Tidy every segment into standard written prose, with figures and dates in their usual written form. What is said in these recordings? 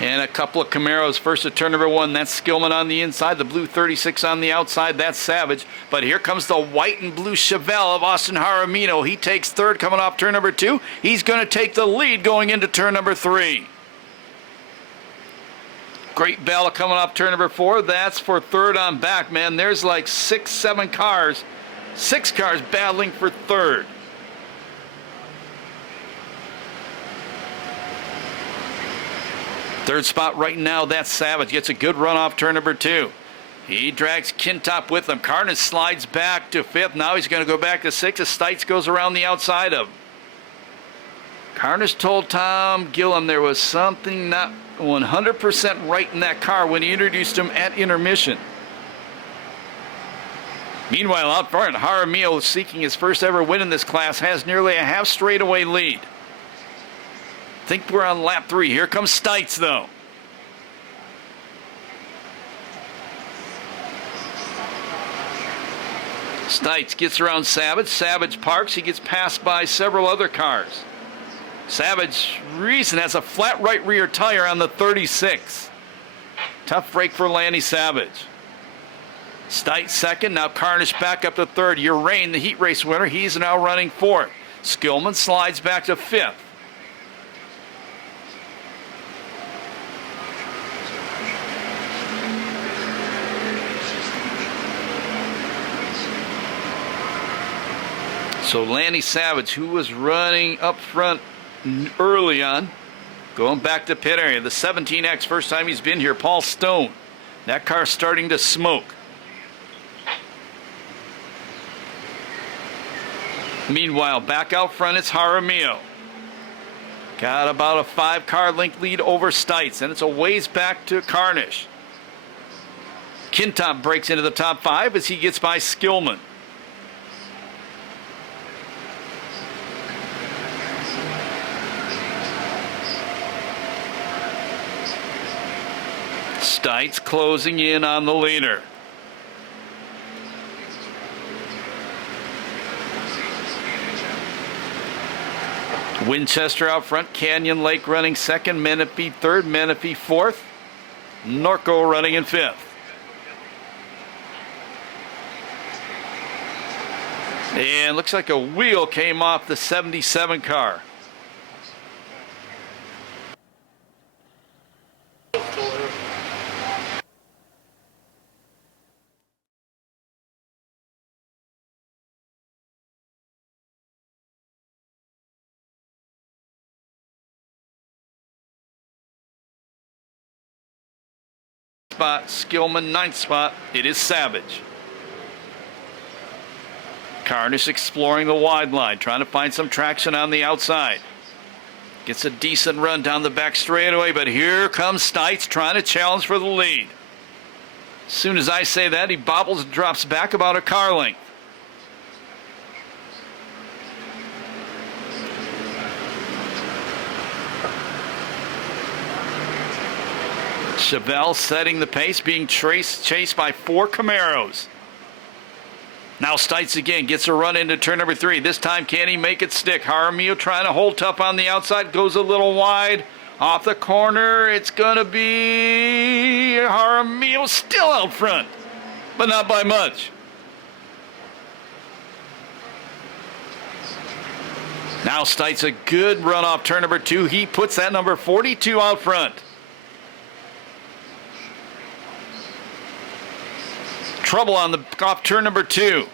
And a couple of Camaros. First at turn number 1, that's Skillman on the inside. The blue 36 on the outside, that's Savage. But here comes the white and blue Chevelle of Austin Jaramillo. He takes third coming off turn number 2. He's going to take the lead going into turn number 3. Great battle coming off turn number 4. That's for third on back, man. There's like 6 cars battling for third. Third spot right now, that's Savage. Gets a good run off turn number 2. He drags Kintop with him. Carnage slides back to 5th. Now he's going to go back to 6th as Stites goes around the outside of him. Carnage told Tom Gillum there was something not 100% right in that car when he introduced him at intermission. Meanwhile, out front, Jaramillo, seeking his first ever win in this class, has nearly a half straightaway lead. Think we're on lap 3. Here comes Stites, though. Stites gets around Savage. Savage parks. He gets passed by several other cars. Savage reason has a flat right rear tire on the 36. Tough break for Lanny Savage. Stites second. Now Carnage back up to third. Urain, the heat race winner, he's now running fourth. Skillman slides back to 5th. So Lanny Savage, who was running up front early on, going back to pit area. The 17X, first time he's been here, Paul Stone. That car's starting to smoke. Meanwhile, back out front, it's Jaramillo. Got about a 5-car length lead over Stites, and it's a ways back to Carnage. Kintop breaks into the top 5 as he gets by Skillman. Stites closing in on the leader. Winchester out front, Canyon Lake running second, Menifee third, Menifee fourth, Norco running in 5th. And looks like a wheel came off the 77 car. Spot, Skillman 9th spot. It is Savage. Carnage exploring the wide line, trying to find some traction on the outside. Gets a decent run down the back straightaway, but here comes Stites trying to challenge for the lead. As soon as I say that, he bobbles and drops back about a car length. Chevelle setting the pace, being chased by 4 Camaros. Now Stites again gets a run into turn number 3. This time, can he make it stick? Jaramillo trying to hold tough on the outside, goes a little wide. Off the corner, it's going to be Jaramillo still out front, but not by much. Now Stites a good run off turn number 2. He puts that number 42 out front. Trouble on the off turn number 2.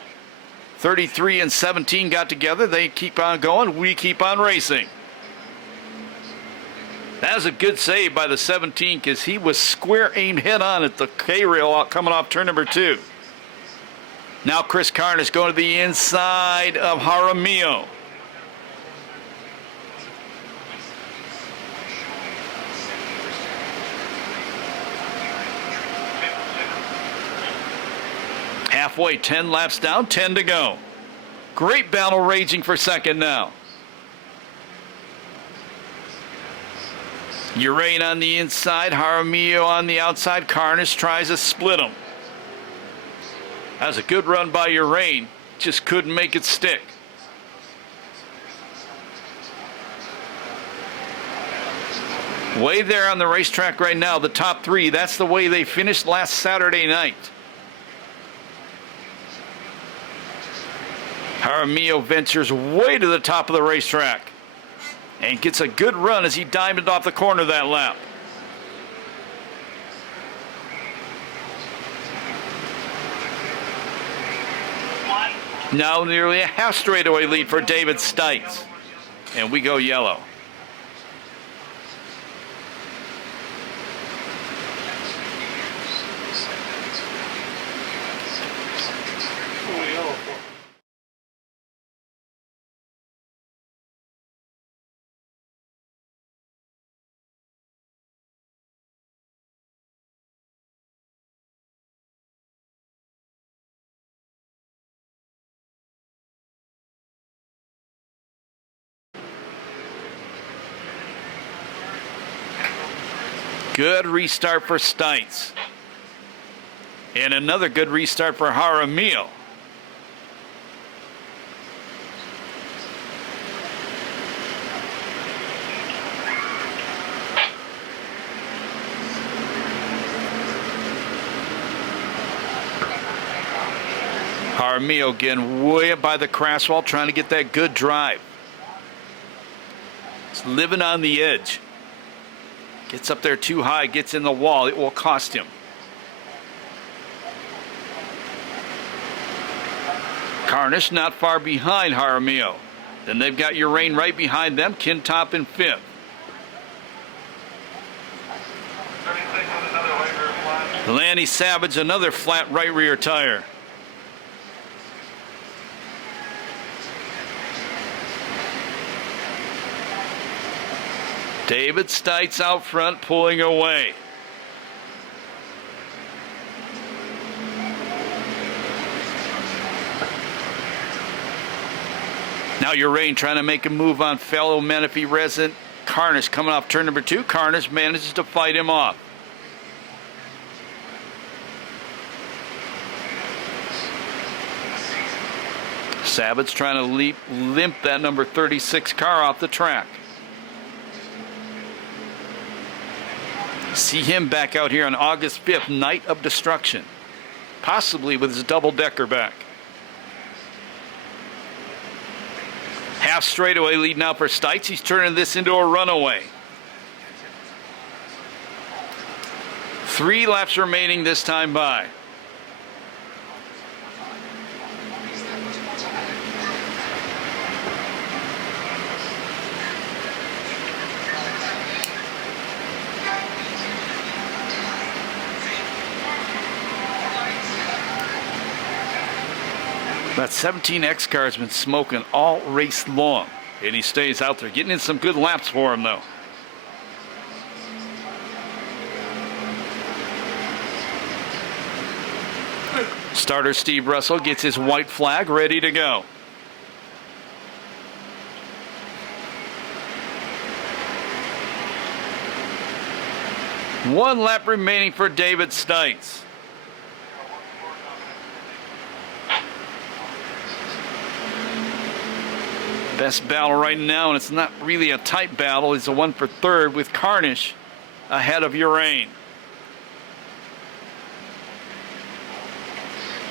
33 and 17 got together. They keep on going. We keep on racing. That was a good save by the 17 because he was square aimed head on at the K-rail coming off turn number 2. Now Chris Carnage going to the inside of Jaramillo. Halfway, 10 laps down, 10 to go. Great battle raging for second now. Urain on the inside, Jaramillo on the outside. Carnage tries to split him. That was a good run by Urain. Just couldn't make it stick. Way there on the racetrack right now, the top three. That's the way they finished last Saturday night. Jaramillo ventures way to the top of the racetrack and gets a good run as he diamonded off the corner that lap. Now nearly a half straightaway lead for David Stites. And we go yellow. Good restart for Stites. And another good restart for Jaramillo. Jaramillo again way up by the crash wall trying to get that good drive. He's living on the edge. Gets up there too high, gets in the wall. It will cost him. Carnish not far behind Jaramillo. Then they've got Urain right behind them. Kintop in fifth. Lanny Savage, another flat right rear tire. David Stites out front pulling away. Now Urain trying to make a move on fellow Menifee resident Carnish coming off turn number 2. Carnish manages to fight him off. Savage trying to limp that number 36 car off the track. See him back out here on August 5th, Night of Destruction. Possibly with his double-decker back. Half straightaway lead now for Stites. He's turning this into a runaway. 3 laps remaining this time by. That 17X car has been smoking all race long, and he stays out there, getting in some good laps for him, though. Starter Steve Russell gets his white flag ready to go. One lap remaining for David Stites. Best battle right now, and it's not really a tight battle, is the one for third with Carnish ahead of Urain.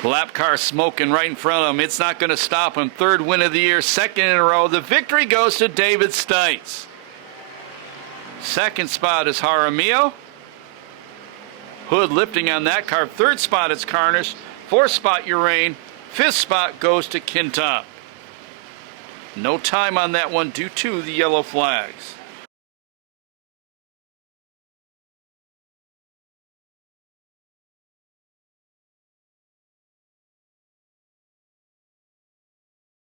Lap car smoking right in front of him. It's not going to stop him. Third win of the year, second in a row. The victory goes to David Stites. Second spot is Jaramillo. Hood lifting on that car. Third spot is Carnish. Fourth spot Urain. Fifth spot goes to Kintop. No time on that one due to the yellow flags.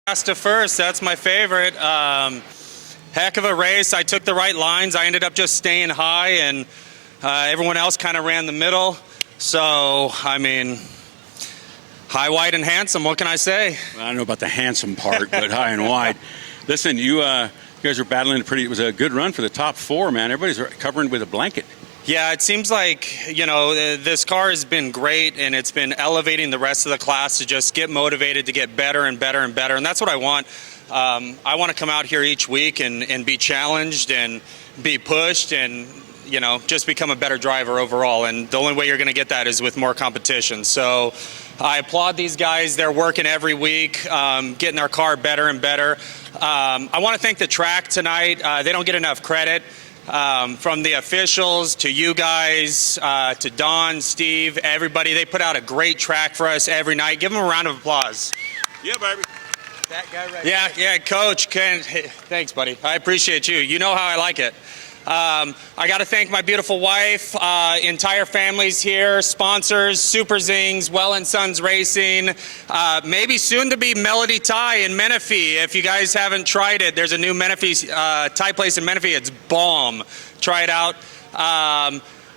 Last to first, that's my favorite. Heck of a race. I took the right lines. I ended up just staying high, and everyone else kind of ran the middle. So, I mean, high, wide, and handsome. What can I say? Well, I don't know about the handsome part, but high and wide. Listen, you guys are battling it was a good run for the top 4, man. Everybody's covering with a blanket. Yeah, it seems like, you know, this car has been great, and it's been elevating the rest of the class to just get motivated to get better and better and better. And that's what I want. I want to come out here each week and be challenged and be pushed and just become a better driver overall. And the only way you're going to get that is with more competition. So I applaud these guys. They're working every week, getting their car better and better. I want to thank the track tonight. They don't get enough credit. From the officials to you guys, to Don, Steve, everybody. They put out a great track for us every night. Give them a round of applause. Yeah, baby. That guy right there. Yeah, Coach Ken. Hey, thanks, buddy. I appreciate you. You know how I like it. I got to thank my beautiful wife, entire families here, sponsors, Super Zings, Well & Sons Racing, maybe soon to be Melody Tie in Menifee. If you guys haven't tried it, there's a new Menifee Tie place in Menifee. It's bomb. Try it out.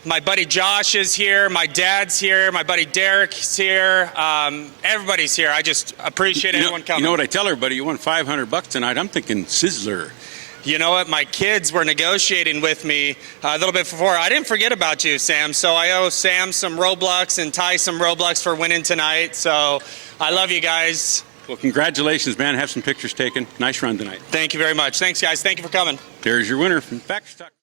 My buddy Josh is here. My dad's here. My buddy Derek's here. Everybody's here. I just appreciate everyone coming. You know what I tell everybody? You won $500 tonight. I'm thinking Sizzler. You know what? My kids were negotiating with me a little bit before. I didn't forget about you, Sam. So I owe Sam some Roblox and Ty some Roblox for winning tonight. So I love you guys. Well, congratulations, man. Have some pictures taken. Nice run tonight. Thank you very much. Thanks, guys. Thank you for coming. There's your winner from Factory Talk.